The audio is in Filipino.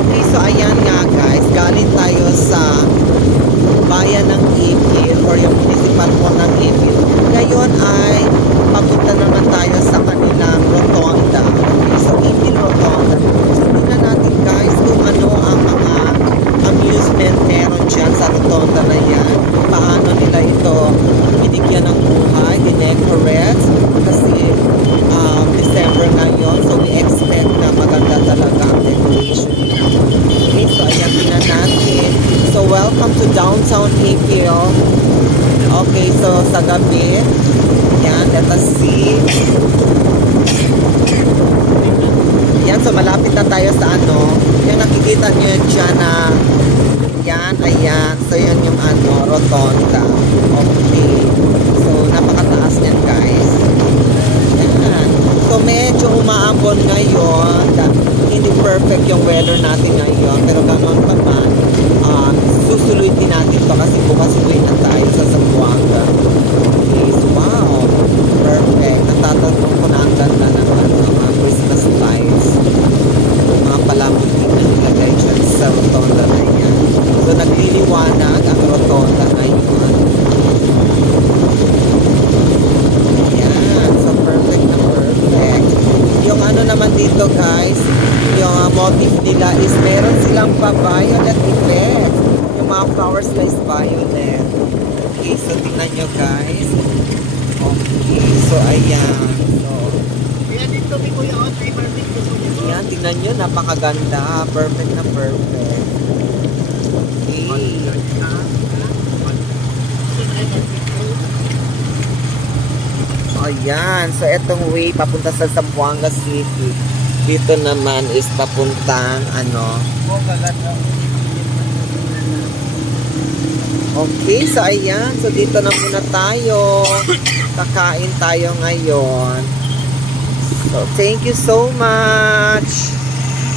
Okay, so ayan nga guys, galing tayo sa bayan ng Ipil or yung municipal po ng Ipil. Ngayon ay papunta naman tayo sa kanilang rotonda. Okay, so Ipil Rotonda. So tingnan natin guys kung ano ang mga amusement meron dyan sa rotonda na yan. Paano nila ito binigyan ng buhay, dinecorate. Kasi December ngayon, so we expect na maganda talaga ang decoration. Okay, so ayan tingnan natin. So welcome to downtown Ipil. Okay, so sa gabi, yan, let us see. Yan, so malapit na tayo sa ano, yung nakikita nyo dyan na, yan, ayan, so yan yung ano, rotonda. Okay, so napakataas niyan guys. Yan, so medyo umaambon ngayon, hindi perfect yung weather natin ngayon, pero ganoon pa man, susuloy din natin to kasi bukas uwi na tayo sa Zamboanga. Okay, so wow, perfect. Natatanong ko na ang ganda ng mga Christmas lights. Mga palamot din na nilagay dyan sa rotonda na yan. So nagliliwanag ang rotonda ngayon. Yan, so perfect na perfect. Yung ano naman dito guys, yung motif nila is meron silang pa-violet effect. Yung mga flowers guys, violet. Okay, so tingnan nyo guys. Okay, so ayan. So, kaya dito may kuya on, may barbecue po niyo. ayan, tingnan nyo, napakaganda. Perfect na perfect. Okay. Ayan, so etong way papunta sa Zamboanga City. Dito naman is papuntang ano. Okay, so ayan. So dito na muna tayo. Kakain tayo ngayon. So thank you so much.